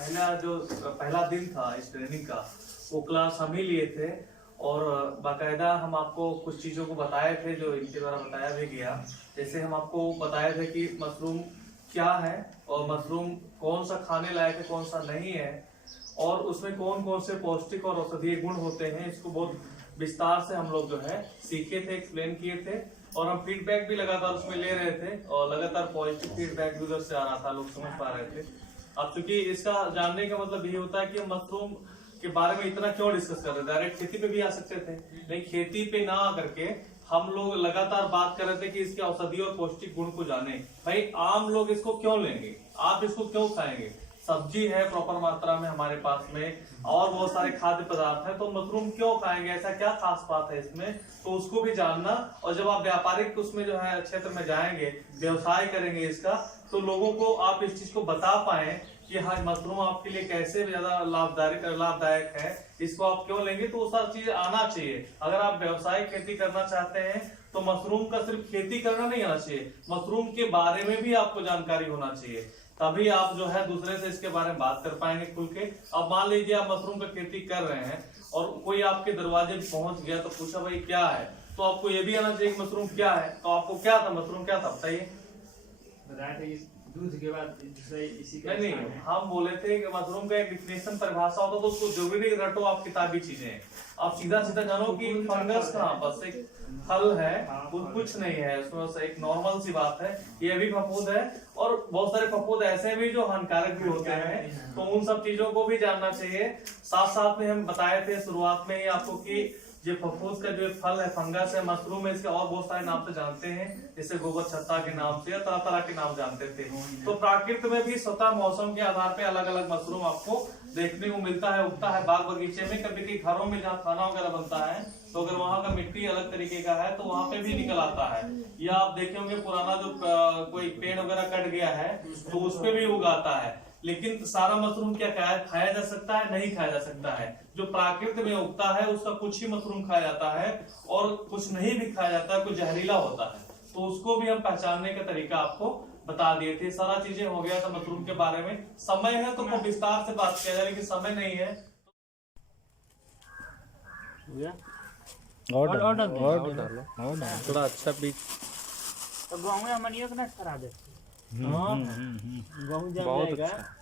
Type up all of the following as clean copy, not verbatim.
पहला दिन था इस ट्रेनिंग का, वो क्लास हम ही लिए थे और बाकायदा हम आपको कुछ चीज़ों को बताए थे जो इनके द्वारा बताया भी गया। जैसे हम आपको बताए थे कि मशरूम क्या है और मशरूम कौन सा खाने लायक है कौन सा नहीं है और उसमें कौन कौन से पौष्टिक और औषधीय गुण होते हैं, इसको बहुत विस्तार से हम लोग जो है सीखे थे, एक्सप्लेन किए थे और हम फीडबैक भी लगातार उसमें ले रहे थे और लगातार पॉजिटिव फीडबैक भी उधर से आ रहा था, लोग समझ पा रहे थे। अब चूंकि इसका जानने का मतलब ये होता है कि हम मशरूम के बारे में इतना क्यों डिस्कस कर रहे थे, डायरेक्ट खेती पे भी आ सकते थे, लेकिन खेती पे ना आकर के हम लोग लगातार बात कर रहे थे कि इसके औषधीय और पौष्टिक गुण को जाने। भाई आम लोग इसको क्यों लेंगे, आप इसको क्यों खाएंगे, सब्जी है प्रॉपर मात्रा में हमारे पास में और बहुत सारे खाद्य पदार्थ हैं, तो मशरूम क्यों खाएंगे, ऐसा क्या खास बात है इसमें, तो उसको भी जानना। और जब आप व्यापारिक उसमें जो है क्षेत्र में जाएंगे, व्यवसाय करेंगे इसका, तो लोगों को आप इस चीज को बता पाए कि हाँ मशरूम आपके लिए कैसे ज्यादा लाभदायक है, इसको आप क्यों लेंगे, तो वो सारी चीज आना चाहिए। अगर आप व्यवसायिक खेती करना चाहते हैं तो मशरूम का सिर्फ खेती करना नहीं आना चाहिए, मशरूम के बारे में भी आपको जानकारी होना चाहिए, तभी आप जो है दूसरे से इसके बारे में बात कर पाएंगे खुल के। अब मान लीजिए आप मशरूम का खेती कर रहे हैं और कोई आपके दरवाजे पे पहुंच गया तो पूछा भाई क्या है, तो आपको ये भी आना चाहिए कि मशरूम क्या है, तो आपको क्या था मशरूम क्या था बताइए। दूध के बाद इसी का नहीं हम बोले थे कि मशरूम का एक डिफिनेशन परिभाषा होता तो उसको जरूरी रटो आप किताबी चीजें, आप सीधा सीधा जानो कि फंगस कहाँ, बस एक फल है, कुछ नहीं है उसमें, बस एक नॉर्मल सी बात है। ये भी फफूंद है और बहुत सारे फफूंद ऐसे भी जो हानिकारक भी होते हैं, तो उन सब चीजों को भी जानना चाहिए। साथ साथ में हम बताए थे शुरुआत में ही आपको कि ये फफूंद का जो फल है फंगस है, मशरूम है, इसके और बहुत सारे नाम से जानते हैं, जैसे गोबर छत्ता के नाम से या तरह तरह के नाम जानते थे। तो प्राकृत में भी स्वतः मौसम के आधार पे अलग अलग मशरूम आपको देखने को मिलता है, उगता है बाग बगीचे में, कभी कभी घरों में जहाँ खाना वगैरह बनता है तो अगर वहाँ का मिट्टी अलग तरीके का है तो वहाँ पे भी निकल आता है, या आप देखे होंगे पुराना जो कोई पेड़ वगैरह कट गया है तो उस पे भी उगाता है। लेकिन सारा मशरूम क्या खाया जा सकता है, नहीं खाया जा सकता है। जो प्राकृतिक में उगता है उसका कुछ ही मशरूम खाया जाता है और कुछ नहीं भी खाया जाता है, कुछ जहरीला होता है, तो उसको भी हम पहचानने का तरीका आपको बता दिए थे। सारा चीजें हो गया था मशरूम के बारे में। समय है तो विस्तार से बात किया जाए, लेकिन समय नहीं है। थोड़ा अच्छा बीच तो गाँव में हमारी ना खराब है, गाँव बहुत जाएगा। अच्छा।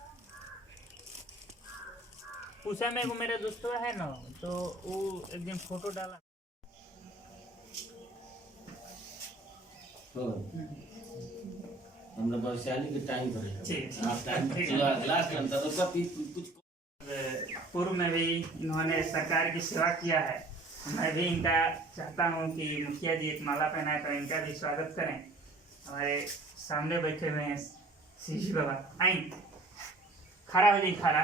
उस समय को मेरा दोस्त है ना, तो वो एक दिन फोटो डाला। हमरा वैशाली के टाइम ठीक। आप टाइम क्लास में अंदर उसका कुछ पूर्व में भी इन्होंने सरकार की सेवा किया है, मैं भी इनका चाहता हूँ कि मुखिया जी एक माला पहनाए तो इनका भी स्वागत करें। हमारे सामने बैठे हुए हैं सीजी बाबा, आई खड़ा हो जाइए, खड़ा।